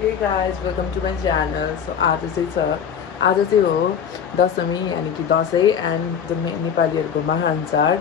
Hey guys, welcome to my channel. So आज चाहिँ हो दशमी यानी कि दसैँ एन्ड नेपालीहरूको महान चाड।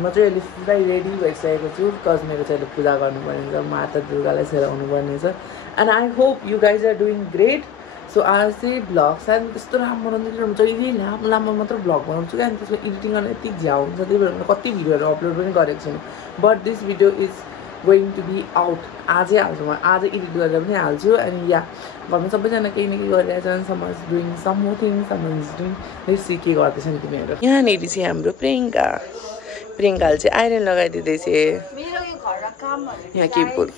म चाहिँ अहिले पुरै रेडी भइसकेको छु बिकज मेरो चाहिँ पूजा गर्नुपर्ने छ, माता दुर्गालाई सेलाउनु पर्ने छ and I hope you guys are doing great. So आज चाहिँ भ्लग सायद त्यस्तो राम्रो बनाउँदैन, म जहिले लामो लामो मात्र भ्लग बनाउँछु क्या, अनि त्यसमा एडिटिङ गर्न यति झ्याउ हुन्छ, त्यही भएर म कति भिडियोहरू अपलोड पनि गरेको छैन। But this video is going to be out, आजै हाल्छु, म आज एडिट गरेर पनि हाल्छु। अनि या घरमा सबैजना केही न केही गरिरहेछन्, some is doing some more thing, some is doing let's see के गर्दैछन् तिमीहरू। यहाँनिर चाहिँ हाम्रो प्रियङ्काले चाहिँ आइरन लगाइदिँदैछ। यहाँ के बोल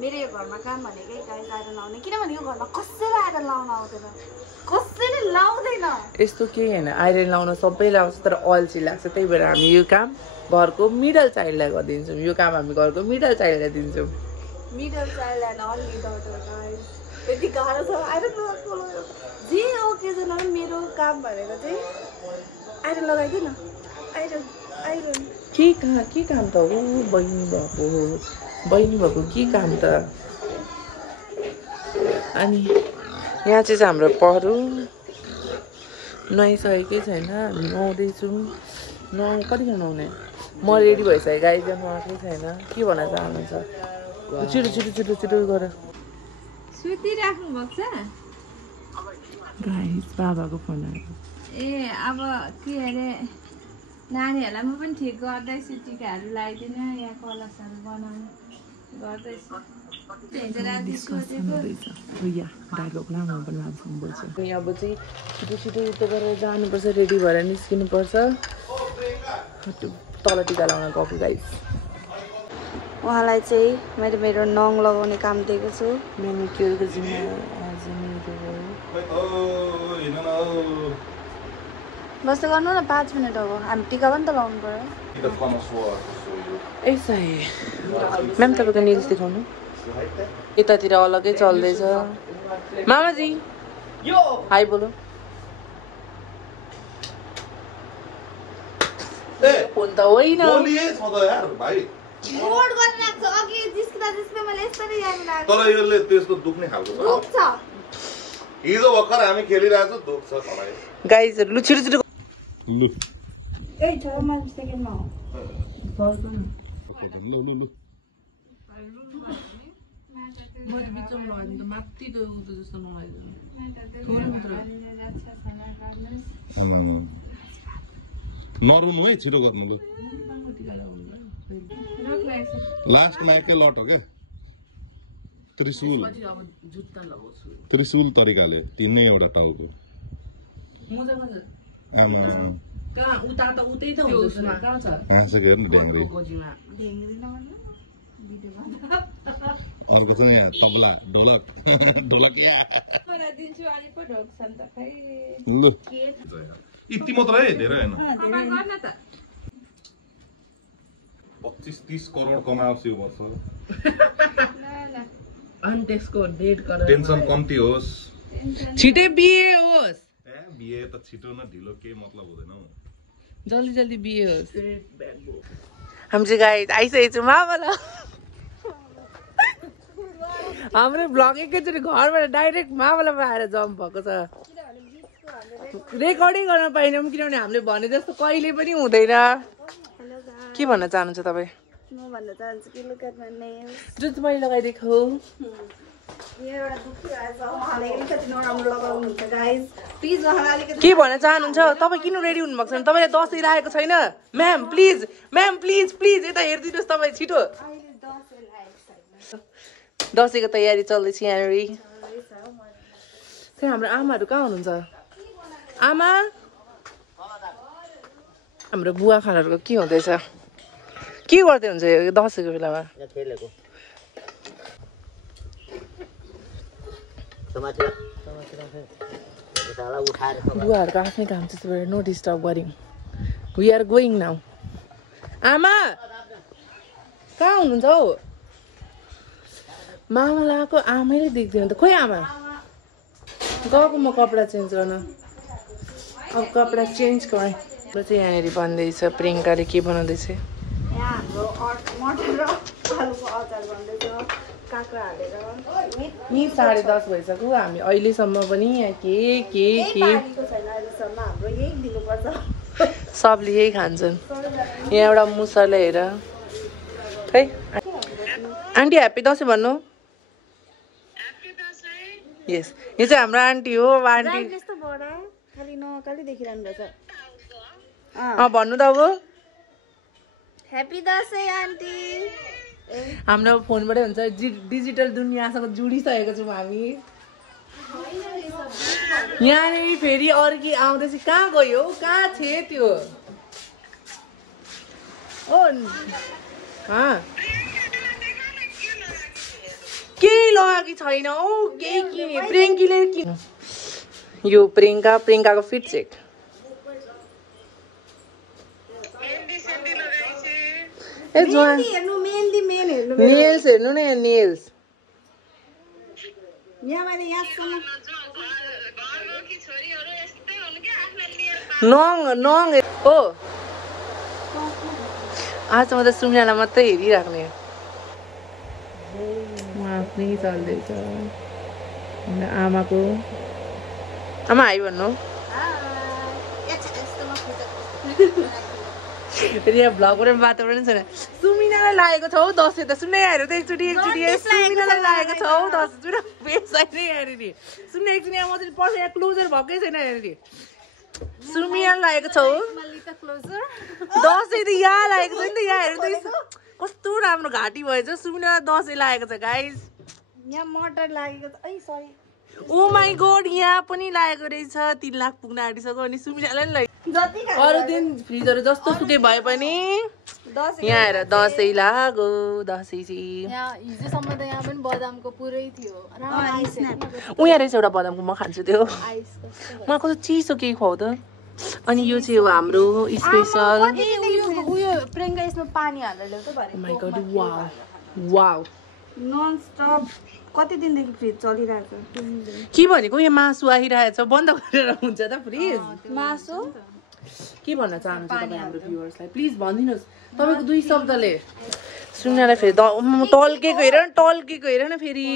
मेरो यो घरमा काम भनेकै गाइस आइरन लाउने, किनभने यो घरमा कसैलाई आइरन लाउन आउँदैन, कसैले लाउँदैन। यस्तो केही होइन, आइरन लाउन सबैले आउँछ तर अल्छी लाग्छ, त्यही भएर हामी यो काम घरको मिडल चाइल्डलाई गरिदिन्छौँ। यो काम हामी घरको मिडल चाइल्डलाई दिन्छौँ। Middle child and only daughter guys, त्यति गाह्रो छ आइरन लगाउनु। जे ओकेजनमा मेरो काम भनेको चाहिँ आइरन लगाइदिनु, आइरन आइरन के काम त हो बहिनी भएको के काम त। अनि यहाँ चाहिँ हाम्रो पहरू नुहाइसकेकै छैन, हामी नुहाउँदैछौँ। कतिखेर नुहाउने? म रेडी भइसकेँ, गाई नुहाएकै छैन। के भन्न चाहनुहुन्छ? छिटो छिटो छिटो छिटो गर। सुतिराख्नु भएको छ गाइस, बाबाको फोन आयो। ए अब के अरे नानीहरूलाई म पनि ठिक गर्दैछु, टिकाहरू लगाइदिनु, यहाँ कलशहरू बनाउनु गर्दैछु। अनि अब चाहिँ छिटो छिटो उतो गरेर जानुपर्छ, रेडी भएर निस्किनुपर्छ, तल टिका लगाउन गएको गाइस। उहाँलाई चाहिँ मैले मेरो नङ लगाउने काम दिएको छु। मेनिक्योरको जिम्मा आज मेरो बस्दै गर्नु न, 5 मिनट हो, हामी टिका पनि त लाउनु पर्यो। ऐसा है म्याम, तपाईँको निल्स देखाउनु। यतातिर अलग्गै चल्दैछ। मामाजी हाई बोलो। फोन त होइन, मोड गर्न लाग्छ अघि जिस्किदा मैले यसरी याद लाग्यो। तर यसले त्यसको दुख्ने खालको दुख्छ। हिजो भर्खर हामी खेलिरहेको छु, दुख्छ तपाईँ गाइजहरु। लु छिटो छिटो लु ए छोरामा सेकेन्डमा हो। लु नरुनु है, छिटो गर्नु। लु लास्टमा एकै लट हो क्या, त्रिशूल तरिकाले 3 टाउको। आमा हाँसेको हेर्नु ढ्याङ्ग्री। अर्को चाहिँ तबला ढोलक लु यति मात्र है, धेरै होइन। 25-30 करोड कमाउँछु यो वर्ष। अनि त्यसको डेट गरेर टेन्सन कम्ती होस्, छिटै बिहे होस्। बिहे त छिटो न ढिलो के मतलब हुँदैन हौ, जल्दी जल्दी बिहे होस्। हामी चाहिँ गाइस आइसकेको छौँ मामाला। हाम्रो भ्लग एकैचोटि घरबाट डाइरेक्ट मामाला आएर जम्प भएको छ। रेकर्डिङ गर्न पाइनौँ किनभने हामीले भने जस्तो कहिले पनि हुँदैन। के भन्न चाहनुहुन्छ तपाईँ? म भन्न चाहन्छु कि लुक एट माय नेल्स। जुन मैले लगाइदिएको हो यो एउटा दुखिरहेछ, उहाँले अलिकति नराम्रो लगाउनुहुन्छ गाइस, प्लिज उहाँलाई अलिकति। के भन्न चाहनुहुन्छ? तपाईँ किन रेडी हुनुभएको छैन? तपाईँले दसैँ राखेको छैन? म्याम प्लिज प्लिज यता हेरिदिनुहोस् तपाईँ छिटो। दसैँको तयारी चल्दैछ यहाँनिर। खै हाम्रो आमाहरू कहाँ हुनुहुन्छ? आमा, हाम्रो बुवा खानाहरूको के हुँदैछ? के गर्दै हुन्छ यो दसैँको बेलामा? बुवाहरूको आफ्नै काम छ, नो डिस्टर्ब गरिङ। We are going now. आमा कहाँ हुनुहुन्छ हौ? मामालाको आमैले देख्दैन त। खोइ आमा गएको म कपडा चेन्ज गर्न। अब कपडा चेन्ज गरेँ। चाहिँ यहाँनिर बन्दैछ, प्रियङ्काले के बनाउँदैछ? यहाँ हाम्रो मटर र आलुको अचार बन्दैछ। काँक्रा हालेर यी 10:30 भइसक्यो हामी अहिलेसम्म पनि यहाँ के पानीको छैन अहिलेसम्म हाम्रो यही दिनुपर्छ सबले यही खान्छन् यहाँ एउटा मुसले हेर खै आन्टी ह्याप्पी दसैँ भन्नु यस यो चाहिँ हाम्रो आन्टी हो आन्टी यस्तो बडा खालि नकाली देखिरहनु भएको भन्नु त अब ह्याप्पी दसैँ आन्टी हाम्रो फोनबाटै हुन्छ डिजिटल दुनियाँसँग जोडिसकेको छौँ हामी यहाँनिर फेरि अर्की आउँदैछ कहाँ गयो कहाँ थिए त्यो ओ केही लगाएकी छैन औ केही किने प्रियङ्कीले किन यो प्रियङ्काको फिट चेक नेल्स हेर्नु न यहाँ नेल्स नङ हो आज म त सुम्यालाई मात्रै हेरिराख्ने आफ्नै चल्दैछ आमाको आमा हाई भन्नु यहाँ भ्लगबाट वातावरण छैन सुमिनालाई लागेको छ हौ दसैँ त सुन्ने हेर त एकचोटि सुमिनालाई लागेको छ हौ दसैँ जुन बेसाइ नै हेरे नि सुन्ने एकचोटि यहाँ मजाले पर्छ यहाँ क्लोजर भएकै छैन हेरे नि सुमिनालाई लागेको छ हौ दसैँ त यहाँ लागेको छ नि त यहाँ हेर्नु त कस्तो राम्रो घाँटी भएछ सुमिनालाई दसैँ लागेको छ गाइस यहाँ मटर लागेको छ ऐ सरी ओ माई गॉड यहाँ पनि लागेको रहेछ 3 लाख पुग्न आँटिसक्यो अनि सुमिनालाई नि अरू दिन फ्रिजहरू जस्तो सुके भए पनि यहाँ हेर दसैँ लाग्यो दसैँ चाहिँ हिजोसम्म त यहाँ पनि बदामको पुरै थियो यहाँ रहेछ एउटा बदामको म खान्छु त्यो मलाई कस्तो चिसो केही खुवाउ त अनि यो चाहिँ हो हाम्रो स्पेसल उयो प्रियङ्का यसमा पानी हालेर ल्याउ त भरे my god wow wow non stop कति दिनदेखि फ्रिज चलिरहेको के भनेको यहाँ मासु आइरहेछ बन्द गरेर हुन्छ त फ्रिज मासु के भन्न चाहनुहुन्छ तपाईँ हाम्रो भ्युअर्सलाई प्लिज भनिदिनुहोस् तपाईँको 2 शब्दले सुन्नलाई फेरि टल्केको हेर न फेरि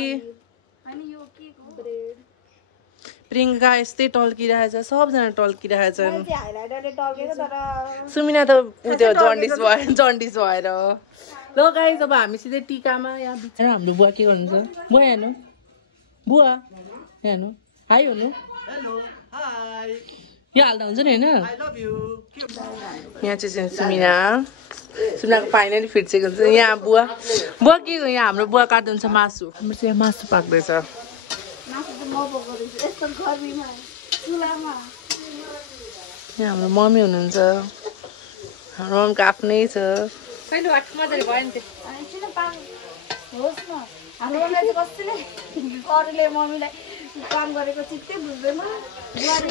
प्रियङ्का यस्तै टल्किरहेछ सबजना टल्किरहेछन् सुमिना त त्यो जन्डिस भएर ल गाइस अब हामी सिधै टिकामा यहाँ बिचरा हाम्रो बुवा के गर्नुहुन्छ बुवा हेर्नु बुवा हेर्नु हाई हुनु यो हाल्दा हुन्छ नि होइन यहाँ चाहिँ सुमिनाको फाइनली फिर्सेको हुन्छ यहाँ बुवा के यहाँ हाम्रो बुवा काट्नुहुन्छ मासु हाम्रो चाहिँ यहाँ मासु पाक्दैछ यहाँ हाम्रो मम्मी हुनुहुन्छ हाम्रो मम्मीको आफ्नै छ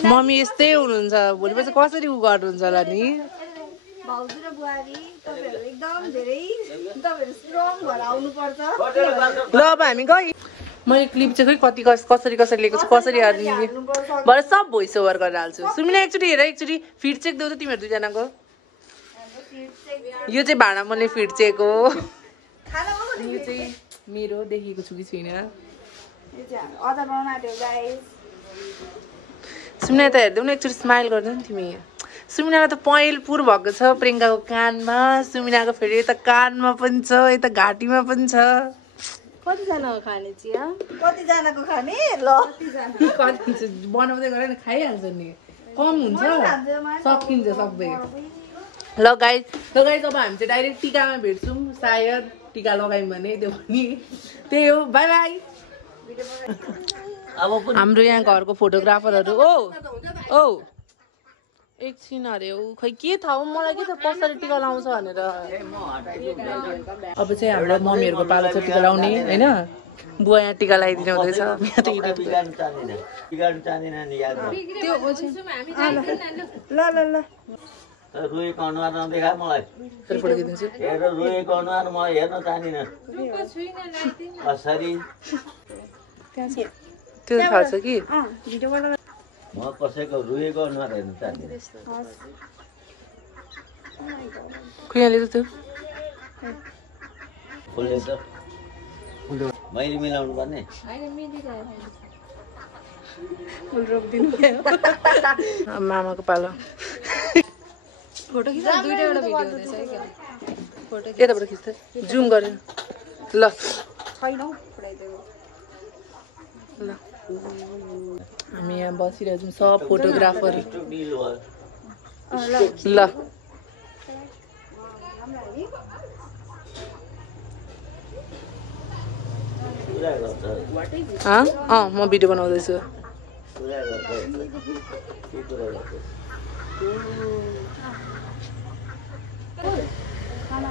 मम्मी यस्तै हुनुहुन्छ भोलिपछि कसरी उ गर्नुहुन्छ होला नि भाउजू र बुहारी तपाईहरु एकदम धेरै तपाईहरु स्ट्रङ भएर आउनु पर्छ ल अब हामी गई मैले क्लिप चाहिँ खै कसरी लिएको छु कसरी हाल्ने भरे सब भोइस ओभर गरेर हाल्छु सुमिना एकचोटि हेर एकचोटि फिट चेक देऊ त तिमीहरु दुईजनाको यो चाहिँ भाडा मैले फिट चेक हो यो चाहिँ मेरो देखेको छु कि छैन सुमिना त हेर्दै न एकचोटि स्माइल गर्दै नि तिमी सुमिनाको त पहेँल पुर भएको छ प्रियङ्काको कानमा सुमिनाको फेरि यता कानमा पनि छ यता घाँटीमा पनि छ कतिजनाको खाने चिया कतिजनाको खाने ल कति बनाउँदै गरे नि खाइहाल्छ नि कम हुन्छ सकिन्छ सक्दै ल गाइस अब हामी चाहिँ डाइरेक्ट टिकामा भेट्छौँ सायद टिका लगायौँ भने त्यो पनि त्यही हो बाई बाई हाम्रो यहाँ घरको फोटोग्राफरहरू ओ एकछिन अरे खै के थाहा हो मलाई के त कसरी टिका लाउँछ भनेर अब चाहिँ हाम्रो मम्मीहरूको पालो छ टिका लाउने होइन बुवा यहाँ टिका लगाइदिनु हुँदैछ ल रुईको अनुहार नदेखा मलाई रुईको अनुहार म हेर्न चाहदिनँ कसरी त्यो थाहा छ कि म कसैको रुईको अनुहार हेर्न चाहदिनँ खुइहाल्यो त त्यो फुलले त मैले मिलाउनु पर्ने फुल रोकिदिनु भयो मामाको पालो फोटो खिच्दा दुईटैवटा भिडियो हुँदैछ क्या फोटो यताबाट खिच्दै जुम गरेर ल छैन हौ पुऱ्याइदिएको ल हामी यहाँ बसिरहेको छौँ सब फोटोग्राफर ल म भिडियो बनाउँदैछु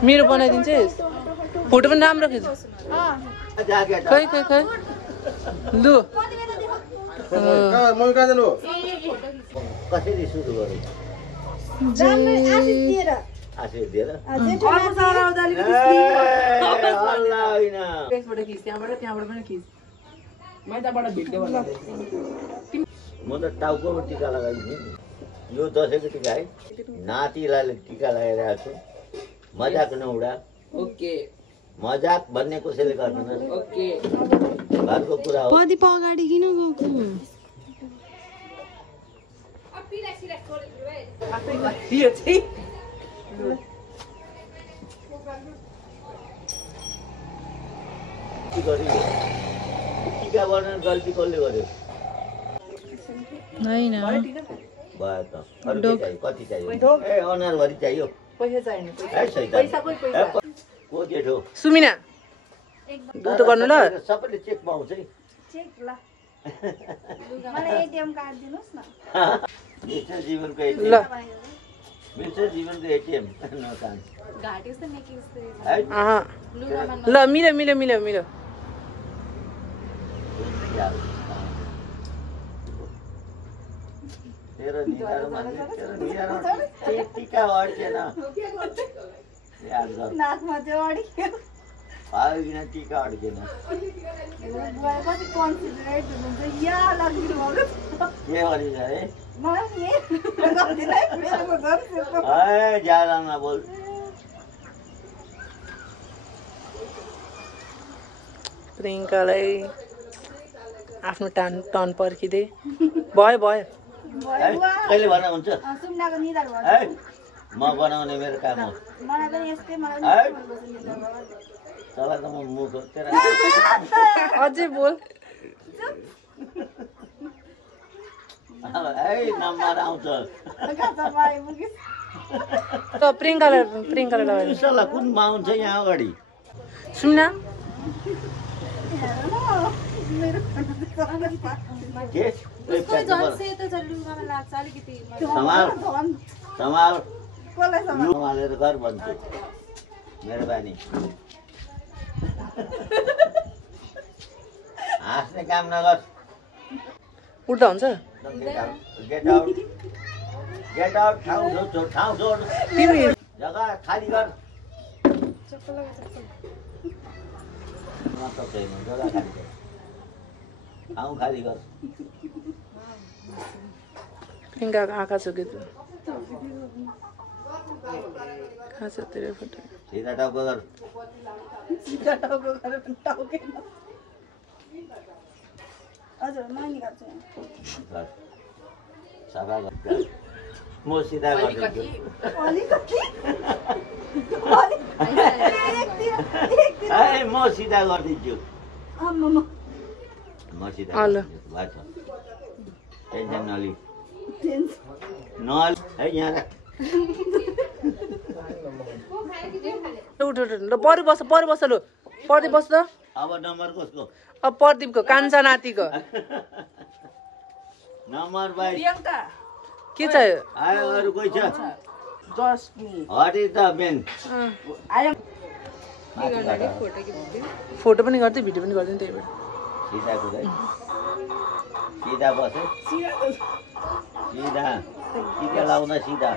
मेरो बनाइदिन्छस् फोटो पनि राम्रो खिच खै खै खै लु कसरी सुरु गरौँ आशीष दिएर म त टाउकोमा टिका लगाइदिएँ यो दसैँको टिका है नातिलाई टिका लगाइरहेको छु मजाक नउडा ओके मजाक भन्ने कसैले गर्दैन ओके घरको कुरा हो पदिप अगाडि किन गएको यो चाहिँ टिका गर्न गल्ती कसले गर्यो होइन भयो त अरू के चाहियो कति चाहियो ए अनुहारभरि चाहियो पैसा चाहिएन है सैतान को जेठो सुमिना दुधो गर्नु ल सबैले चेक पाउँछ है चेक ल मलाई एटीएम कार्ड दिनुस् न मिस्टर जीवनको ल एटीएम मिस्टर जीवनको एटीएम नकान घाटिस त नेकिस ल मिल्यो मिल्यो मिल्यो मिल्यो तेरो निधार मान्ने तेरो निधार टिका अड्केन याद गर नाकमा चाहिँ अड्क्यो भागिन टिका अड्केन कति कन्सिडरेट हुनुहुन्छ या लाग्दिनु भएको के गरिन्छ है मलाई मेरो घर है ज्यादा नबोल प्रियङ्कालाई आफ्नो टर्न पर्खिँदै भयो भयो कहिले भन हुन्छ सुम्नाको निधार भयो है म बनाउने मेरो काम हो मलाई पनि यस्तै मलाई तँलाई त म मुख तेरा अझै बोल है नम्बर आउँछ प्रियङ्कालाई लगाएर सल्लाह कुन आउँछ यहाँ अगाडि सुम्ना के समाल सम्हालेर घर भन्छु मेरो बानी हाँस्ने काम नगर उठ्दा हुन्छ गेट आउट ठाउँ छोड तिमी जग्गा खाली कर मतलब छैन जग्गा खाली कर ठाउँ खाली कर प्रियङ्काको आँखा छ कि कहाँ छ तेरो फोटो सीधा टाउको कर हजुर म निकाल्छु सफा कर म सिधा गरिदिन्छु म सिधा गरिदिन्छु म सिधा भयो टेन्सन नलि है यहाँ उठ ल परि बस लु पर्दै बस त अब नम्बर कसको अब प्रदीपको कान्छा नातिको नम्बर 22 के चाहियो आयो अरू कोही छ just me hot is the main आयो फोटो पनि गर्दै भिडियो पनि गर्दैन त्यही भएर सिधा कुदै सिधा बसे सिधा टिका लाउन सिधा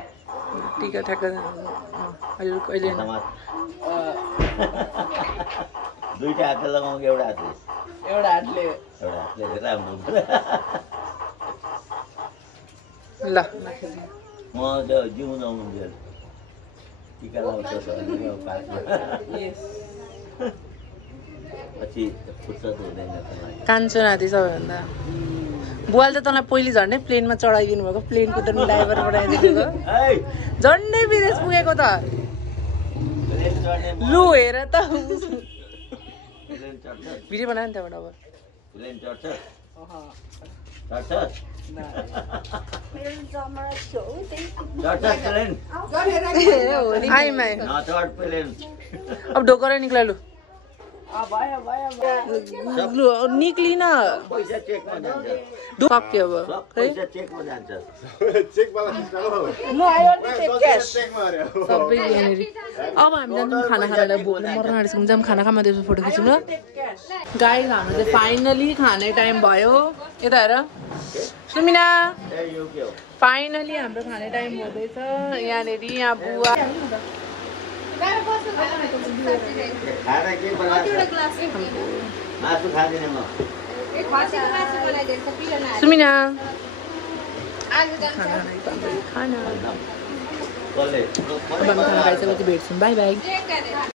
टिका ठ्याक्क अहिले दुईटा हातले लगाउँ एउटा हातले राम्रो ल म जिउँ टिका लाउँछ पछि फुर्सद हुँदैन तँलाई। कान्छो नाति सबैभन्दा। बुवाले त तँलाई पहिले झन्डै प्लेनमा चढाइदिनु भएको, प्लेनको त ड्राइभर बनाइदिनु ऐ झन्डै विदेश पुगेको त। प्लेन चढ्ने लु हेर त प्लेन चढ्छ भिडियो बनायो नि त्यहाँबाट अब। प्लेन चढ्छ चढ्छ मेरो जमरा थियो त्यही चढ्छ प्लेन आइमा नचढ प्लेन अब ढोकरै निक्ला लु लु निक्लिन पैसा चेकमा जान्छ सक्यो अब सब पैसा चेकमा जान्छ चेकवाला सिस्टम हो म आयो नि क्यास चेकमा अरे हो सबै यहाँनिर। अब हामी जान्छौँ खाना खानालाई, भोकले मर्न आँटिसक्यौँ। जाऊँ खाना खामा त्यसपछि फोटो खिचौँ ल। गाइस हाम्रो चाहिँ फाइनली खाने टाइम भयो। यता हेर सुमिना, ए यो के हो फाइनली हाम्रो खाने टाइम हुँदैछ यहाँनिर। यहाँ बुवा खाना के बनाएको मासु खाँदिनँ म सुमिना खाना कसले अब हामी खाना खाइसकेपछि भेट्छौँ। By by.